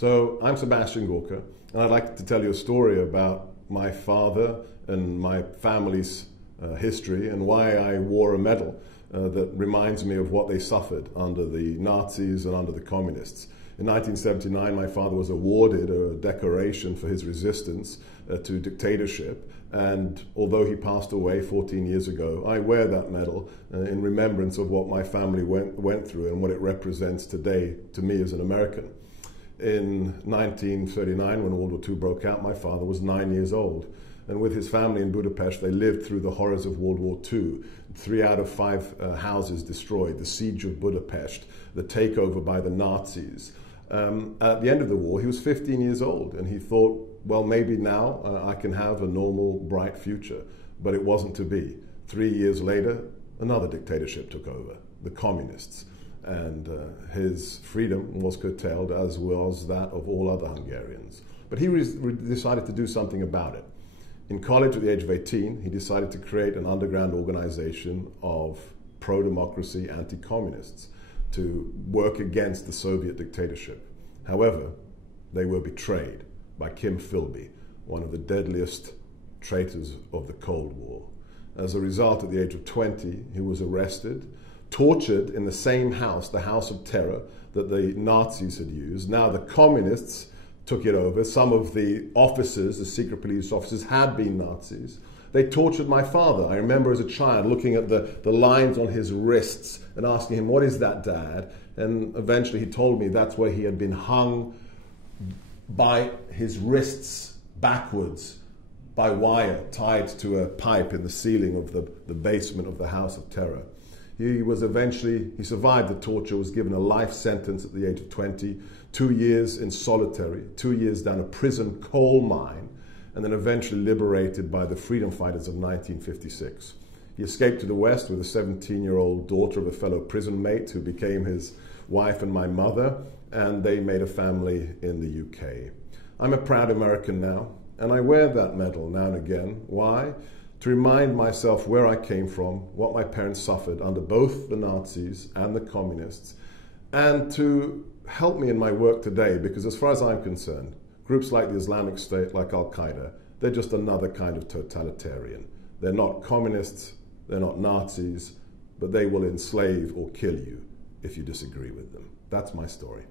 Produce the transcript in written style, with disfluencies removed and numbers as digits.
So I'm Sebastian Gorka, and I'd like to tell you a story about my father and my family's history and why I wore a medal that reminds me of what they suffered under the Nazis and under the communists. In 1979, my father was awarded a decoration for his resistance to dictatorship, and although he passed away 14 years ago, I wear that medal in remembrance of what my family went through and what it represents today to me as an American. In 1939, when World War II broke out, my father was 9 years old. And with his family in Budapest, they lived through the horrors of World War II. 3 out of 5 houses destroyed, the siege of Budapest, the takeover by the Nazis. At the end of the war, he was 15 years old, and he thought, well, maybe now I can have a normal, bright future. But it wasn't to be. 3 years later, another dictatorship took over, the communists. And his freedom was curtailed, as was that of all other Hungarians. But he decided to do something about it. In college, at the age of 18, he decided to create an underground organization of pro-democracy anti-communists to work against the Soviet dictatorship. However, they were betrayed by Kim Philby, one of the deadliest traitors of the Cold War. As a result, at the age of 20, he was arrested, tortured in the same house, the House of Terror, that the Nazis had used. Now the communists took it over. Some of the officers, the secret police officers, had been Nazis. They tortured my father. I remember as a child looking at the lines on his wrists and asking him, "What is that, Dad?" And eventually he told me that's where he had been hung by his wrists backwards by wire tied to a pipe in the ceiling of the basement of the House of Terror. He survived the torture, was given a life sentence at the age of 20, 2 years in solitary, 2 years down a prison coal mine, and then eventually liberated by the freedom fighters of 1956. He escaped to the West with a 17-year-old daughter of a fellow prison mate who became his wife and my mother, and they made a family in the UK. I'm a proud American now, and I wear that medal now and again. Why? To remind myself where I came from, what my parents suffered under both the Nazis and the communists, and to help me in my work today, because as far as I'm concerned, groups like the Islamic State, like Al-Qaeda, they're just another kind of totalitarian. They're not communists, they're not Nazis, but they will enslave or kill you if you disagree with them. That's my story.